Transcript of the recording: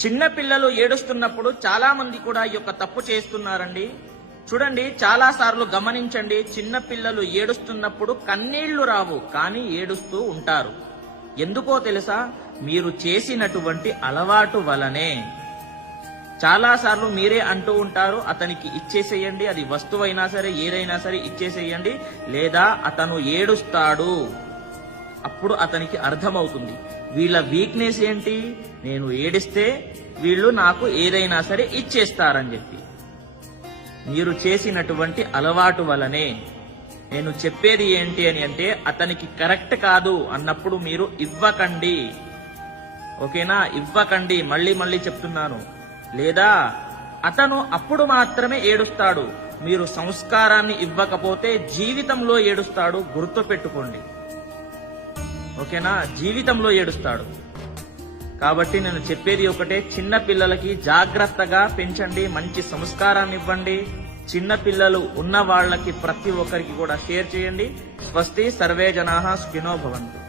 చిన్న పిల్లలు ఏడుస్తున్నప్పుడు చాలా మంది కూడా ఈ యొక్క తప్పు చేస్తున్నారండి. చూడండి, చాలా సార్లు గమనించండి, చిన్న పిల్లలు ఏడుస్తున్నప్పుడు కన్నీళ్లు రావు, కానీ ఏడుస్తూ ఉంటారు. ఎందుకో తెలుసా? మీరు చేసినటువంటి అలవాటు వలనే. చాలా సార్లు మీరే అంటూ ఉంటారు, అతనికి ఇచ్చేసేయండి, అది వస్తువైనా సరే ఏదైనా సరే ఇచ్చేసేయండి, లేదా అతను ఏడుస్తాడు. అప్పుడు అతనికి అర్థమవుతుంది వీళ్ళ వీక్నెస్ ఏంటి, నేను ఏడిస్తే వీళ్ళు నాకు ఏదైనా సరే ఇచ్చేస్తారని చెప్పి. మీరు చేసినటువంటి అలవాటు వలనే. నేను చెప్పేది ఏంటి అని అంటే, అతనికి కరెక్ట్ కాదు అన్నప్పుడు మీరు ఇవ్వకండి. ఓకేనా? ఇవ్వకండి, మళ్ళీ మళ్ళీ చెప్తున్నాను. లేదా అతను అప్పుడు మాత్రమే ఏడుస్తాడు. మీరు సంస్కారాన్ని ఇవ్వకపోతే జీవితంలో ఏడుస్తాడు, గుర్తు పెట్టుకోండి. ఓకేనా? జీవితంలో ఏడుస్తాడు. కాబట్టి నేను చెప్పేది ఒకటే, చిన్న పిల్లలకి జాగ్రత్తగా పెంచండి, మంచి సంస్కారాన్ని ఇవ్వండి. చిన్న పిల్లలు ఉన్న వాళ్ళకి ప్రతి ఒక్కరికి కూడా షేర్ చేయండి. స్వస్తి, సర్వే జనాః సుఖినో భవంతు.